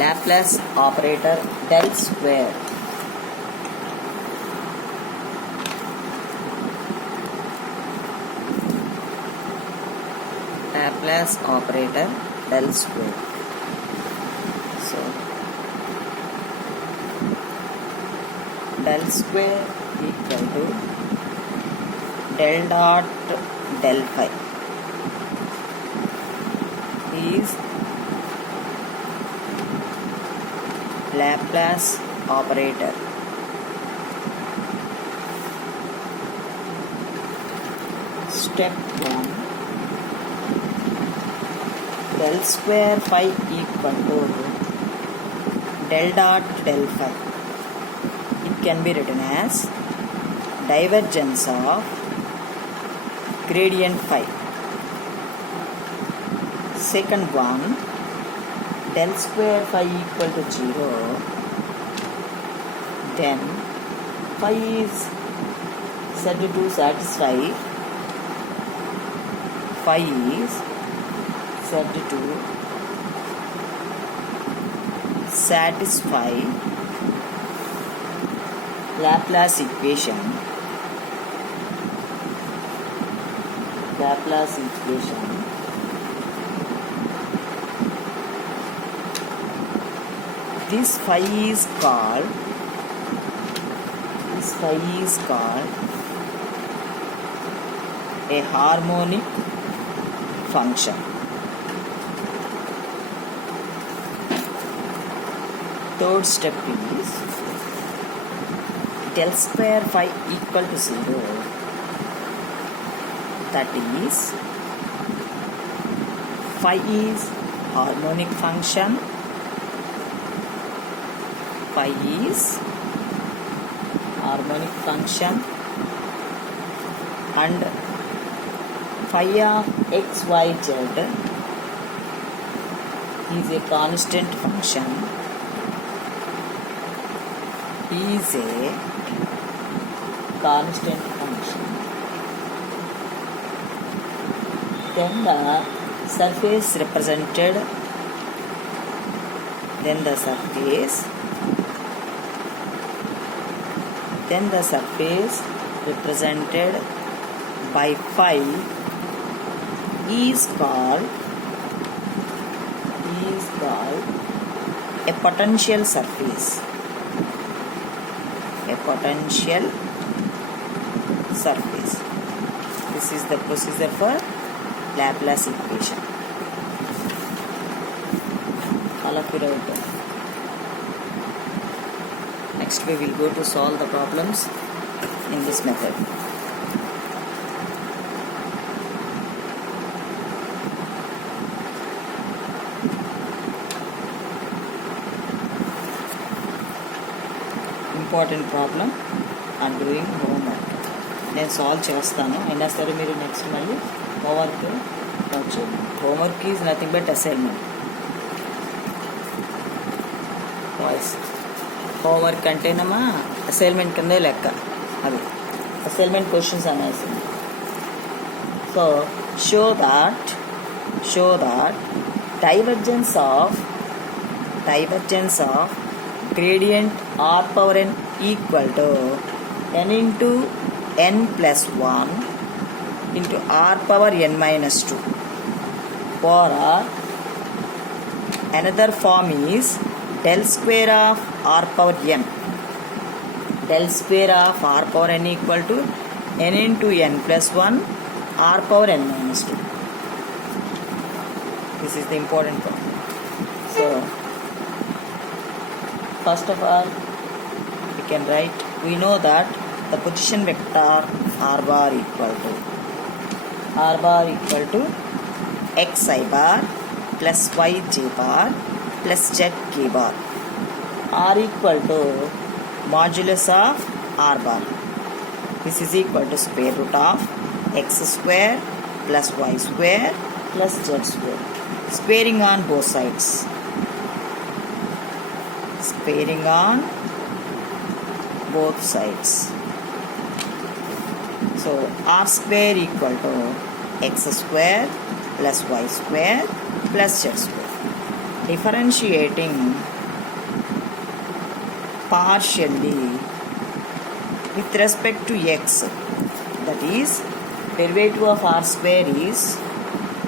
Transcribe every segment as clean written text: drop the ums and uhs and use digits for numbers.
Laplace operator del square. Laplace operator del square. So del square equal to del dot del phi is Laplace operator. Step 1. Del square phi equal to del dot del phi. It can be written as divergence of gradient phi. Second one, del square phi equal to 0, then phi is said to satisfy, phi is said to satisfy Laplace equation. Laplace equation this phi is called a harmonic function. Third step is del square phi equal to 0. That is, phi is harmonic function. Phi is harmonic function and phi of x, y, z is a constant function. Is a constant function. Then the surface represented by phi is called a potential surface. This is the procedure for Laplace equation. All of you write down. Next we will go to solve the problems in this method. Important problem. I am doing homework. నేను solve చేస్తాను అయినా సరే మీరు next మళ్ళీ homework వచ్చేయండి. Homework is nothing but assignment. Voice homework అంటేనమ్మా assignment కిందే లెక్క. అది అసైన్మెంట్ క్వశ్చన్స్ అనేసి. So show that divergence of gradient r power n equal to n into n plus 1 into r power n minus 2. For another form is del square of r power n. Del square of r power n equal to n into n plus 1 r power n minus 2. This is the important point. So first of all, we can write, we know that the position vector r bar equal to xi bar plus yj bar plus zk bar. R equal to modulus of r bar. This is equal to square root of x square plus y square plus z square. Squaring on both sides. So r square equal to x square plus y square plus z square. differentiating partially with respect to x, that is derivative of r square is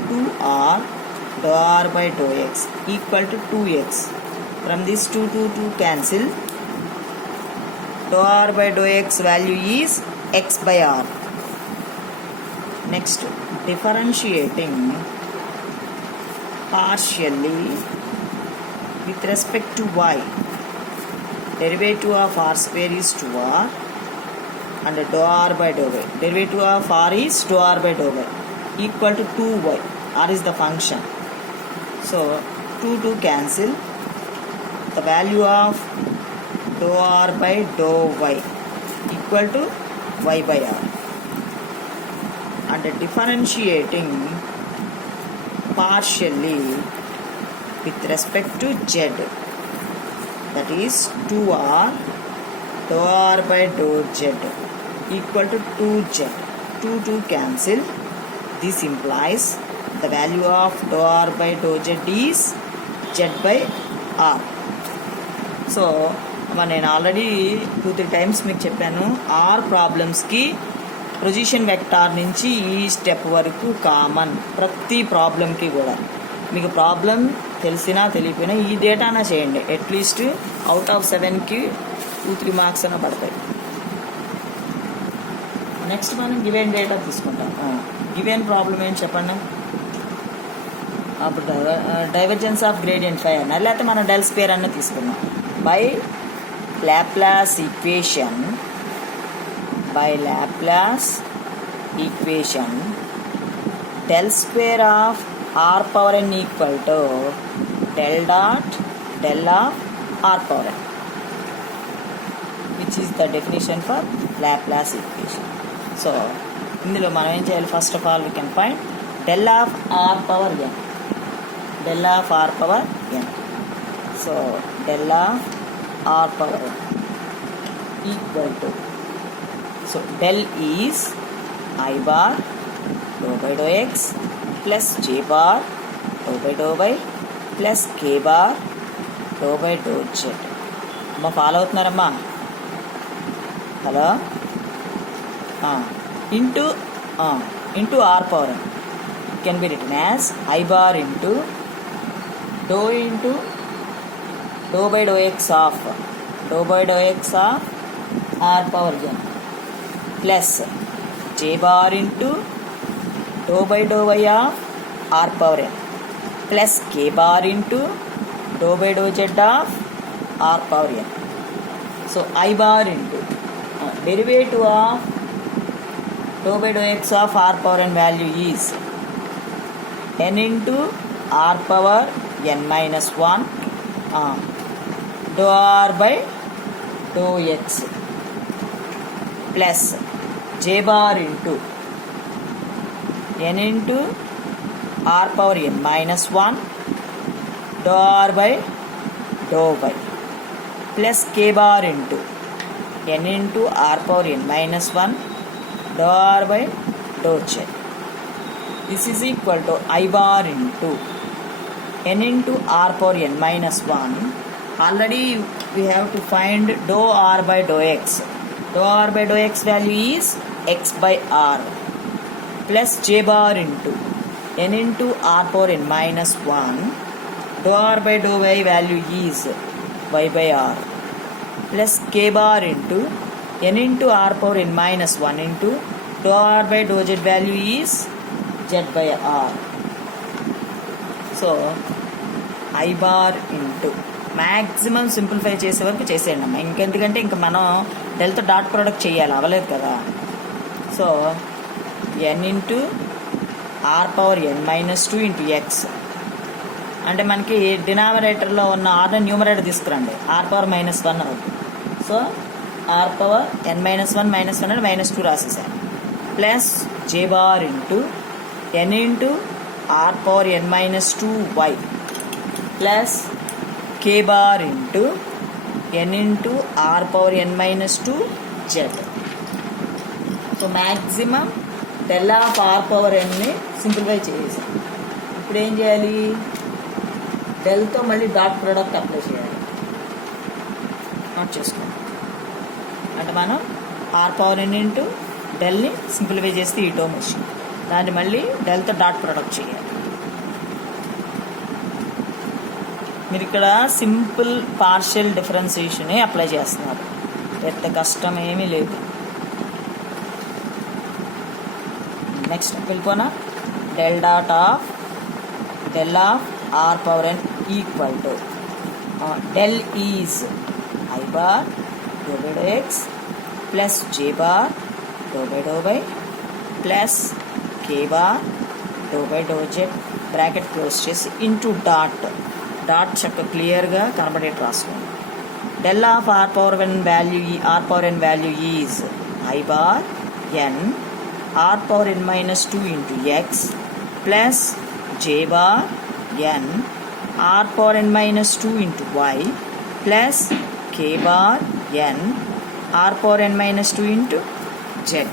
2r dou r by dou x equal to 2x. From this 2 cancel. Dou r by dou x value is x by r. Next, differentiating partially with respect to y. Derivative of r square is 2r and dou r by dou y. Derivative of r is dou r by dou y equal to 2y. R is the function. So 2 cancel. The value of dou r by dou y equal to y by r. And differentiating partially with respect to z, that is 2r dou r by dou z equal to 2z. 2 cancel. This implies the value of dou r by dou z is z by r. So నేను ఆల్రెడీ 2-3 టైమ్స్ మీకు చెప్పాను, ఆర్ ప్రాబ్లమ్స్కి position vector నుంచి ఈ స్టెప్ వరకు కామన్. ప్రతి ప్రాబ్లంకి కూడా మీకు ప్రాబ్లం తెలిసినా తెలియపోయినా ఈ డేటానా చేయండి. అట్లీస్ట్ అవుట్ ఆఫ్ 7కి 2-3 మార్క్స్ అయినా పడతాయి. నెక్స్ట్ మనం గివెన్ డేటా తీసుకుంటాం. గివెన్ ప్రాబ్లం ఏంటి చెప్పండి. అప్పుడు డైవర్జెన్స్ ఆఫ్ గ్రేడియంట్ ఫై అన్న, లేకపోతే మనం డెల్ స్క్వేర్ అన్న తీసుకున్నాం. By Laplace equation del square of r power n equal to del of r power n, which is the definition for Laplace equation. So ఇందులో మనం ఏం చేయాలి? First of all we can find del of r power n. del of r power n. So del of r power n equal to, so del is I bar dou by dou x plus j bar dou by dou y plus k bar dou by dou z. అమ్మ follow అవుతున్నారమ్మా? Hello. Into r power n can be written as I bar into dou by dou x of r power n plus j bar into dou by dou y of r power n plus k bar into dou by dou z of r power n. So I bar into derivative of dou by dou x of r power n value is n into r power n minus 1 dou r by dou x plus j bar into n into r power n minus 1 dou r by dou y plus k bar into n into r power n minus 1 dou r by dou z. This is equal to I bar into n into r power n minus 1. Already we have to find dou r by dou x. Dou r by dou x value is x by r plus j bar into n into r power n minus 1 dou r by dou y value is y by r plus k bar into n into r power n minus 1 into dou r by dou z value is z by r. So I bar into maximum simplify చేసే వరకు చేసేయండి అమ్మా. ఇంకెందుకంటే ఇంకా మనం డెల్తో dot product చేయాలి, అవ్వలేదు కదా. So n into r power n minus 2 into x అంటే మనకి డినామినేటర్లో ఉన్న ఆర్ని న్యూమరేటర్ తీసుకురండి. ఆర్ పవర్ మైనస్ 1 అవుతుంది. So r power n minus 1 అంటే మైనస్ 2 రాసేసాను. Plus j bar into n into r power n minus 2y plus k bar into n into r power n minus 2z. So maximum del of r power n ని simplify చేసాం. ఇప్పుడు ఏం చేయాలి? డెల్తో మళ్ళీ dot product apply చేయాలి. Note చేసుకోండి. అంటే మనం ఆర్ పవర్ ఎన్ ఇంటూ డెల్ని సింప్లిఫై చేస్తే ఈ టర్మ్ వచ్చింది. దాన్ని మళ్ళీ డెల్తో డాట్ ప్రోడక్ట్ చేయాలి. మీరు ఇక్కడ సింపుల్ పార్షియల్ డిఫరెన్సియేషనే అప్లై చేస్తున్నారు, పెద్ద కష్టం ఏమీ లేదు. నెక్స్ట్ వెళ్ళిపోనా, del of r power n equal to del is i bar dou by do x plus j bar dou by plus k bar dou by do z bracket close చేసి into dot చక్కగా క్లియర్గా కనబడేట్టు రాసుకోండి. Del of r power n value is i bar n r power n minus 2 into x plus j bar n r power n minus 2 into why plus k bar n r power n minus 2 into z.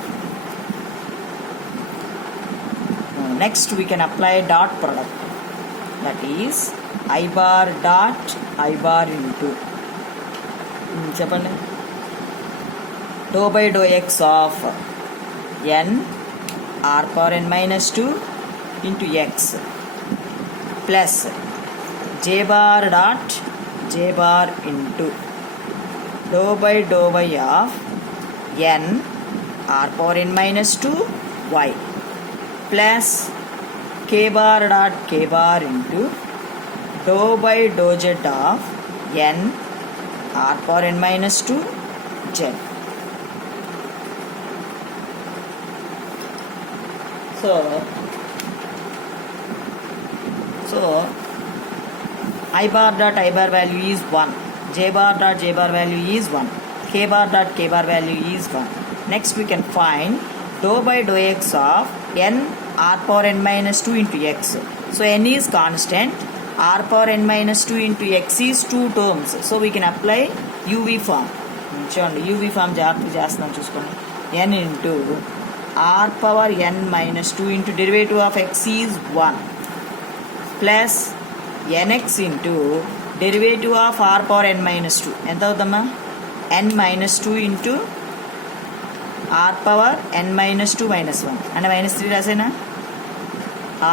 Next we can apply dot product, that is I bar dot I bar into చెప్పండి d by do x of n r power n minus 2 into x plus j bar dot j bar into do by of n r power n minus 2 y plus k bar dot k bar into do by do z of n r power n minus 2 z. So I bar dot I bar value is 1, J bar dot J bar value is 1, K bar dot K bar value is 1. Next we can find dou by dou x of n r power n minus 2 into x. So n is constant, r power n minus 2 into x is 2 terms. So we can apply UV form. చూడండి UV form జాగ్రత్తగా చేస్తున్నాం చూసుకోండి. n into r power n minus 2 into derivative of x is 1 plus nx into derivative of r power n minus 2 ఎంత అవుతుందమ్మా, n minus 2 into r power n minus 2 minus 1 అంటే minus 3 రాసేనా,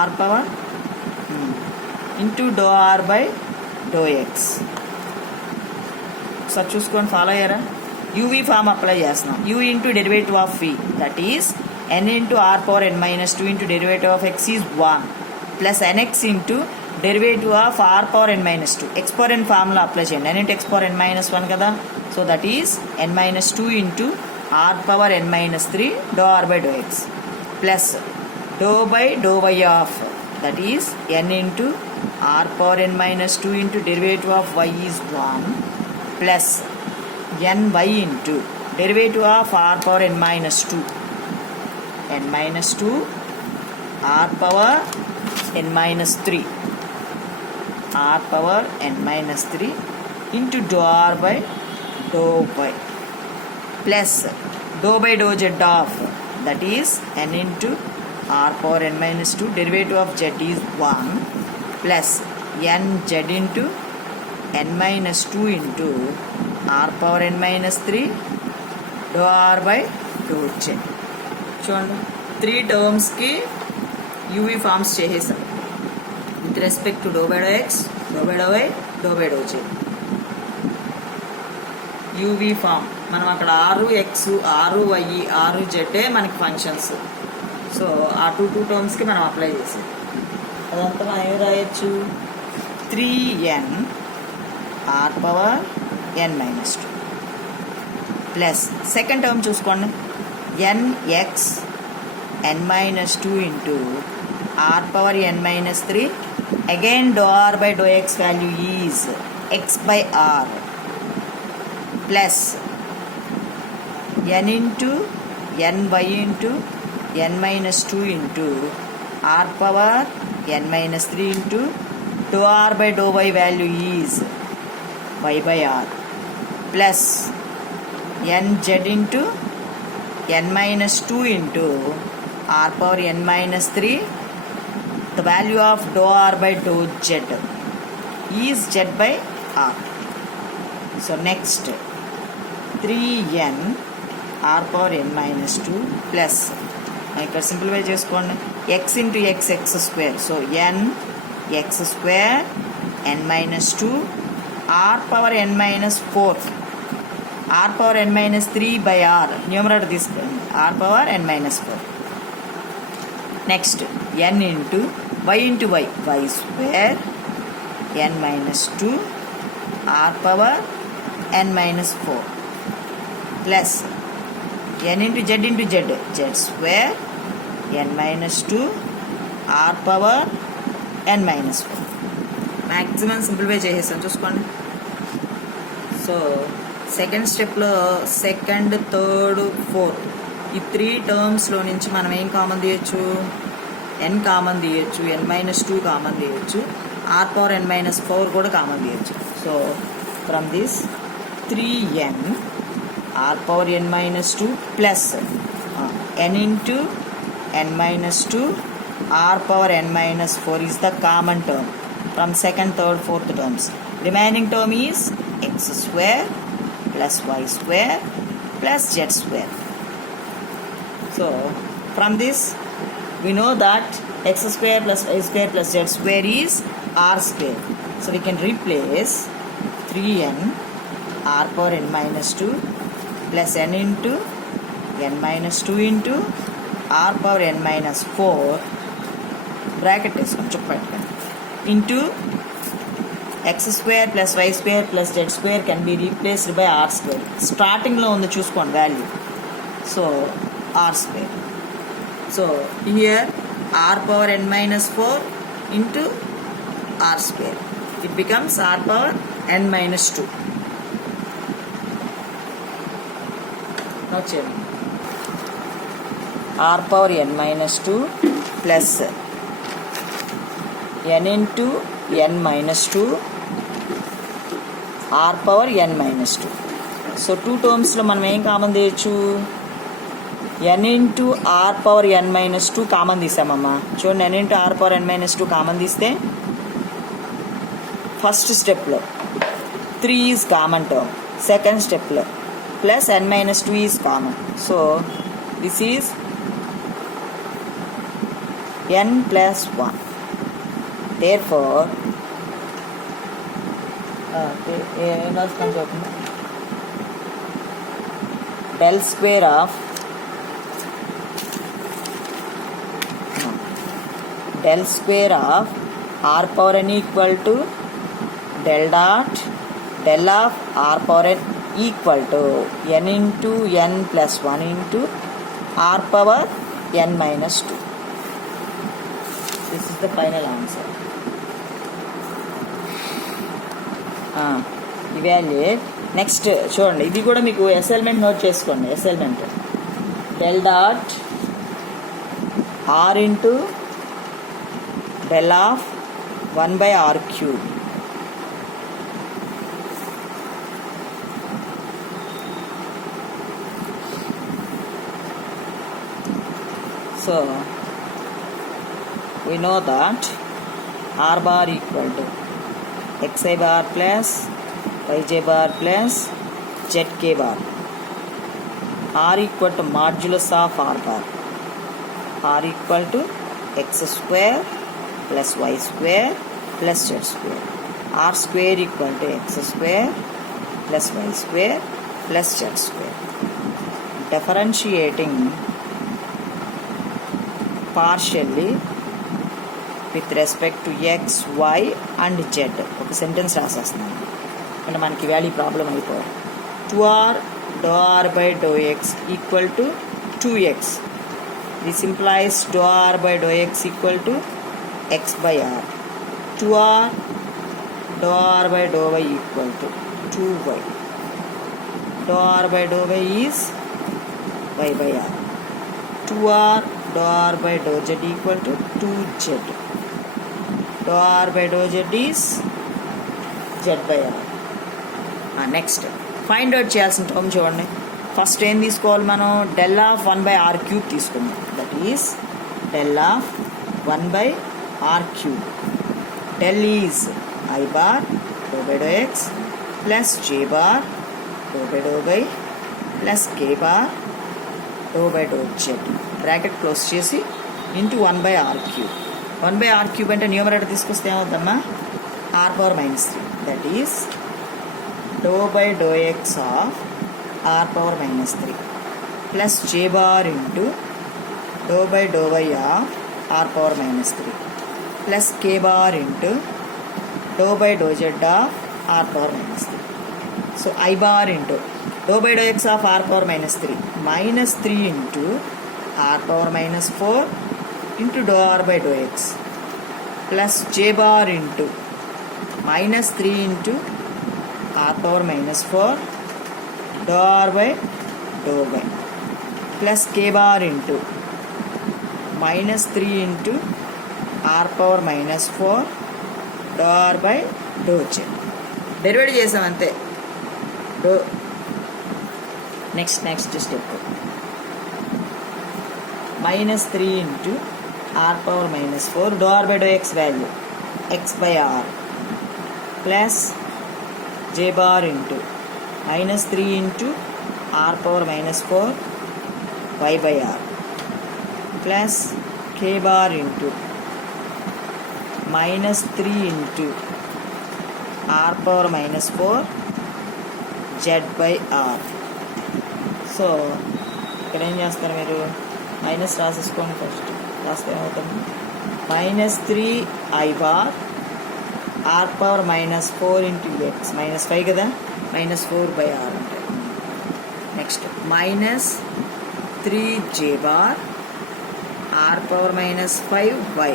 r power into dou r by dou x. ఒకసారి చూసుకొని ఫాలో అయ్యారా, UV form apply చేస్తున్నాం. u into derivative of v, that is n into r power n minus 2 into derivative of x is 1 plus nx into derivative of r power n minus 2. x power n formula apply చేయండి, n into x power n minus 1 కదా. So that is n minus 2 into r power n minus 3 dou r by dou x plus dou by dou y of, that is n into r power n minus 2 into derivative of y is 1 plus ny into derivative of r power n minus 2 r power n minus 3 r power n minus 3 into dou r by dou y plus dou by dou z of, that is n into r power n minus 2 derivative of z is 1 plus n z into n minus 2 into r power n minus 3 dou r by dou z. చూడండి 3 టర్మ్స్కి UV forms చేసేసాం with respect to do by do x, do by do y, do by do z. UV form మనం అక్కడ 6x 6y 6z మనకి functions. So ఆ 2 టర్మ్స్కి మనం అప్లై చేసాం. అదంతా మనం ఏమి రాయొచ్చు, 3n r power n minus 2 plus second term చూసుకోండి nx n minus 2 into r power n minus 3, again dou r by dou x value is x by r plus n into ny into n minus 2 into r power n minus 3 into dou r by dou y value is y by r plus nz into n minus 2 into r power n minus 3, the value of dou r by dou z is z by r. So next 3n r power n minus 2 plus ఇక్కడ సింప్లిఫై చేసుకోండి x into x square. So n x square n minus 2 r power n minus 4 r power n minus 3 by r numerator తీసుకోండి r power n minus 4. Next n into y square n minus 2 r power n minus 4 plus n into z square n minus 2 r power n minus 4. Maximum simplify చేసేసాను చూసుకోండి. So second స్టెప్లో second third fourth ఈ 3 టర్మ్స్లో నుంచి మనం ఏం కామన్ తీయచ్చు, n common తీయచ్చు, n minus 2 కామన్ తీయచ్చు, r power n minus 4 కూడా కామన్ తీయచ్చు. So from this 3n r power n minus 2 plus n into n minus 2 r power n minus 4 is the common term from second, third, fourth terms. Remaining term is x square plus y square plus z square. So from this we know that x square plus y square plus z square is r square. So we can replace 3n r power n minus 2 plus n into n minus 2 into r power n minus 4 bracket వేసుకొని చుట్టుపెట్టుకోండి into x square plus y square plus z square can be replaced by r square. స్టార్టింగ్లో ఉంది చూసుకోండి value. So r square. So here r power n minus 4 into r square. It becomes r power n minus 2. Now check. r power n minus 2 plus n into n minus 2 r power n minus 2. సో 2 టర్మ్స్లో మనం ఏం కామన్ తీయచ్చు, n into r power n minus 2 common తీసామమ్మా. చూడండి n into r power n minus 2 common తీస్తే first స్టెప్లో 3 is common term, second స్టెప్లో plus n minus 2 is common. So this is n plus 1. Therefore del square of r power n equal to del of r power n equal to n into n plus 1 into r power n minus 2. This is the final answer. Evaluate. Next చూడండి, ఇది కూడా మీకు assignment note చేసుకోండి. Assignment del dot r into del of 1 by r cube. So we know that r bar equal to xi bar plus yj bar plus zk bar. R equal to modulus of r bar. R equal to x square plus y square plus z square. R square equal to x square plus y square plus z square. Differentiating partially with respect to x, y and z. ఒక సెంటెన్స్ రాసేస్తున్నాను అంటే మనకి value problem అయిపోవాలి. 2r dou r by dou x equal to 2x. This implies dou r by dou x equal to x by r. 2r dou r by dou y equal to 2y. Dou r by dou y is y by r. 2r dou r by dou z equal to 2z. Dou r by dou z is z by r. Next find out చేయాల్సిన term చూడండి. First ఏం తీసుకోవాలి మనం, del of 1 by r cube తీసుకుందాం. That is del of 1 by r cube. Del is I bar dou by dou x plus j bar dou by plus k bar dou by dou z bracket close చేసి into 1 by r cube. 1 by r cube అంటే numerator తీసుకొస్తే ఏమవుద్దమ్మా r power minus 3, that is dou by dou x of r power minus 3 plus j bar into dou by dou y of r power minus 3 plus k bar into dou by dou z of r power minus 3. So I bar into dou by dou x of r power minus 3 minus 3 into r power minus 4 into dou r by dou x plus j bar into minus 3 into r power minus 4 dou r by dou y plus k bar into minus 3 into r power minus 4 dou r by dou z. Derivate చేసాం అంతే. Do next step minus 3 into r power minus 4 dou r by dou x value x by r plus j bar into minus 3 into r power minus 4 y by r plus k bar into minus 3 into r power minus 4 z by r. So ఇక్కడ ఏం చేస్తారు మీరు మైనస్ రాసేసుకోండి. ఫస్ట్ రాస్తే ఏమవుతుంది minus 3 I bar r power minus 4 into x minus 5 కదా minus 4 by r అంటే next minus 3 j bar r power minus 5 y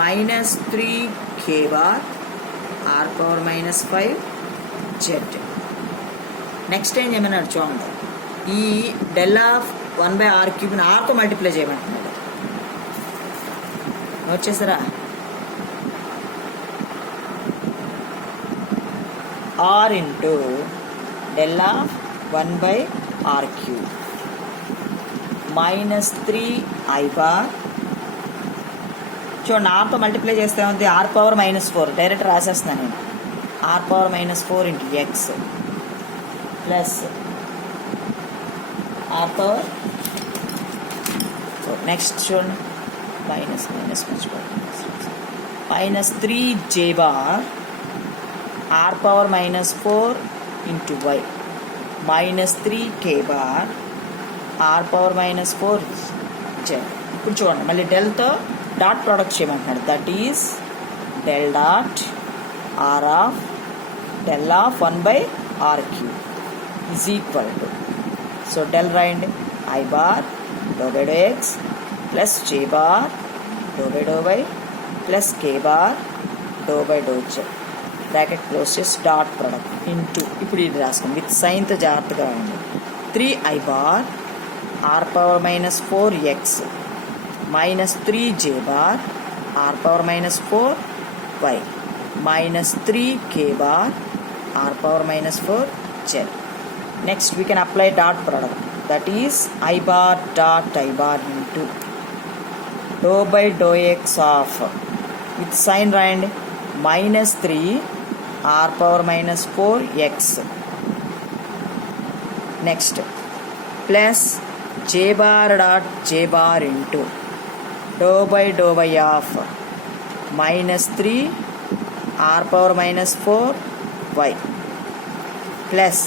minus 3 k bar r power minus 5 z. Next ఏం చేయమన్నాడు చూడండి, ఈ డెల్ ఆఫ్ 1 by r క్యూబ్ని ఆర్తో మల్టిప్లై చేయమంటున్నాడు. వచ్చేసారా r into del of 1 by r cube minus 3 I bar. చూడండి ఆర్తో మల్టిప్లై చేస్తే ఉంది r పవర్ మైనస్ 4 డైరెక్ట్ రాసేస్తున్నాను నేను. r power minus 4 into x plus r power. So next చూడండి minus minus 3 j bar r power minus 4 into y minus 3 k bar r power minus 4 z. ఇప్పుడు చూడండి మళ్ళీ డెల్తో dot product చేయమంటున్నాడు. That is del dot r of del of 1 by r cube is equal to, so del రాయండి I bar dou by do x plus j bar dou by do y plus k bar dou by dou z bracket close చేసి dot product into. ఇప్పుడు ఇది రాసుకోండి with సైన్తో జాగ్రత్తగా ఉంది. 3 I bar r power minus 4 X minus 3 j bar r power minus 4 y minus 3 k bar r power minus 4 z. Next we can apply dot product, that is I bar dot I bar into do by do x of with sign రాయండి minus 3 r power minus 4 next next ప్లస్ j bar dot j bar into do by do y of minus 3 r power minus 4 y plus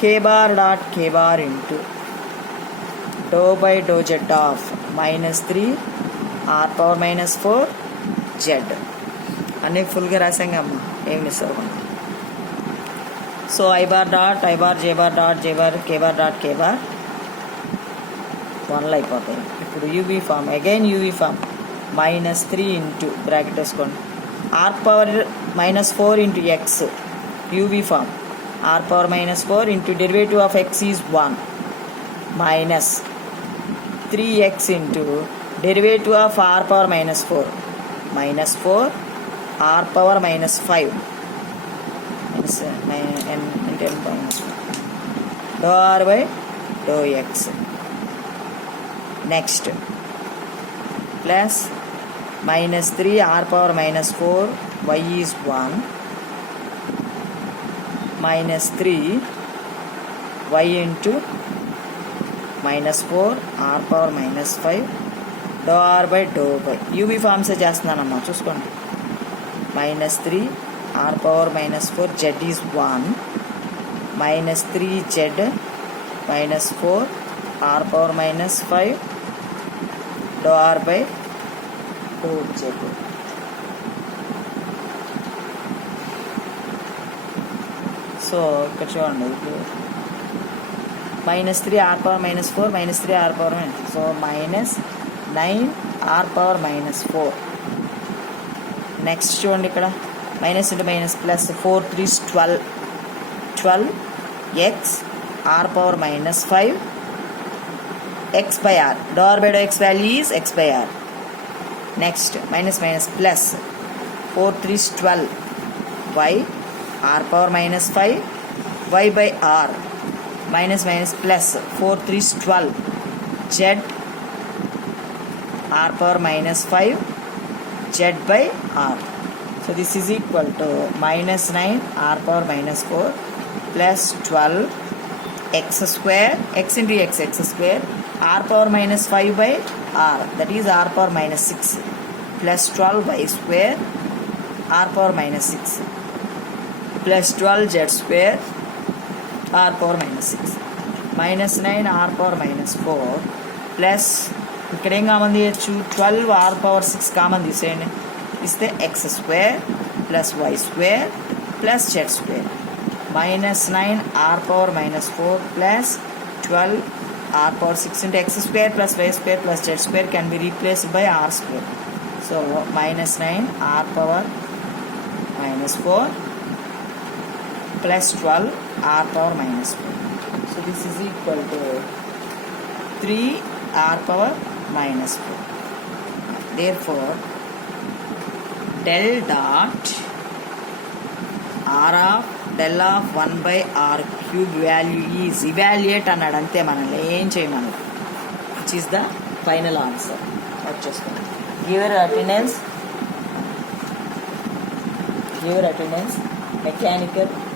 k bar dot k bar into do by dou z of minus 3 r power minus 4 z. అన్నీ ఫుల్గా రాసాంగా అమ్మ, ఏం miss అవ్వకుండా. So I bar dot I bar j bar dot j bar k bar dot k bar 1లో అయిపోతాయి. ఇప్పుడు UV form again UV form minus 3 into bracket వేసుకోండి r power minus 4 into x UV form r power minus 4 into derivative of x is 1 minus 3x into derivative of r power minus 4 minus 4 r power minus 5 minus do r by do x. Next plus minus 3 r power minus 4 y is 1 minus 3 y into minus 4 r power minus 5 dou r by dou y. UV ఫార్మ్సే చేస్తున్నానమ్మా చూసుకోండి. minus 3 r power minus 4 z is 1 minus 3 z minus 4 r power minus 5 dou r by dou z. So ఇక్కడ చూడండి minus 3 r power minus 4 minus 3 r power minus, so minus 9 r power minus 4. నెక్స్ట్ చూడండి ఇక్కడ minus into minus plus 4 3 12 x r power minus 5 x by r. dou r by dou x value is x by r. Next minus minus plus 4 3 12 y r power minus 5 y by r minus minus plus 4 3 12 z r power minus 5 z by r. So this is equal to minus 9 r power minus 4 plus 12 x square x into x x square r power minus 5 by r, that is r power minus 6 plus 12 y square r power minus 6 plus 12 z square r power minus 6 minus 9 r power minus 4 plus ఇక్కడ ఏం కామన్ తీయచ్చు 12 r power 6 కామన్ తీసేయండి. ఇస్తే x square plus y square plus z square minus 9 r power minus 4 plus 12 r power 6 into x square plus y square plus z square can be replaced by r square. So minus 9 r power minus 4 plus 12 r power minus 4. So this is equal to 3 r power minus 4. Therefore del of 1 by r cube value is evaluate అన్నాడు అంతే, మనల్ని ఏం చేయమని, which is the final answer. వచ్చేసుకోండి. Give your attendance mechanical